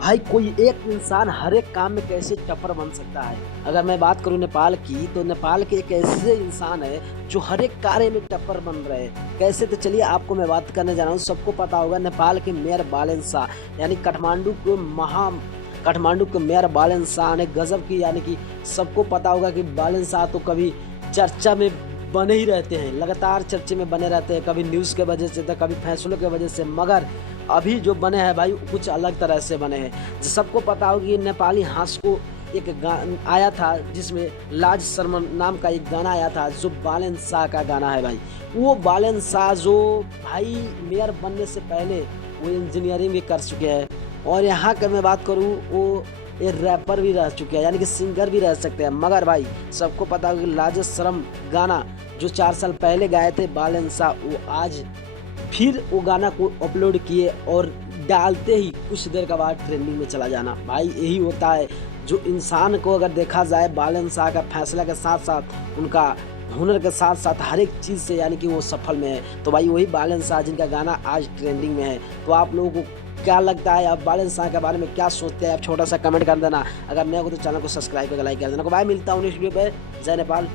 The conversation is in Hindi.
भाई कोई एक इंसान हर एक काम में कैसे टप्पर बन सकता है। अगर मैं बात करूं नेपाल की, तो नेपाल के एक ऐसे इंसान है जो हर एक कार्य में टप्पर बन रहे हैं। कैसे, तो चलिए आपको मैं बात करने जा रहा हूँ। सबको पता होगा नेपाल के मेयर बालेन शाह, यानी काठमांडू के मेयर बालेन शाह ने गजब की, यानी कि सबको पता होगा कि बालेन शाह तो कभी चर्चा में बने ही रहते हैं, लगातार चर्चे में बने रहते हैं, कभी न्यूज़ के वजह से तो कभी फैसलों के वजह से। मगर अभी जो बने हैं भाई कुछ अलग तरह से बने हैं। सबको पता होगा कि नेपाली हाँस को एक आया था जिसमें लाज शर्मा नाम का एक गाना आया था, जो बालेन शाह का गाना है भाई। वो बालेन शाह जो भाई मेयर बनने से पहले वो इंजीनियरिंग भी कर चुके हैं, और यहाँ का मैं बात करूँ वो ये रैपर भी रह चुके हैं, यानी कि सिंगर भी रह सकते हैं। मगर भाई सबको पता होगा कि लाज शर्म गाना जो 4 साल पहले गाए थे बालेन शाह, वो आज फिर वो गाना को अपलोड किए और डालते ही कुछ देर के बाद ट्रेंडिंग में चला जाना। भाई यही होता है, जो इंसान को अगर देखा जाए बालेन शाह का फैसला के साथ साथ उनका हुनर के साथ साथ हर एक चीज़ से, यानी कि वो सफल में है। तो भाई वही बालेन शाह जिनका गाना आज ट्रेंडिंग में है। तो आप लोगों को क्या लगता है, आप बालेन शाह के बारे में क्या सोचते हैं, आप छोटा सा कमेंट कर देना। अगर नए हो तो चैनल को सब्सक्राइब करके लाइक कर देना। भाई मिलता हूँ नेक्स्ट वीडियो पे। जय नेपाल।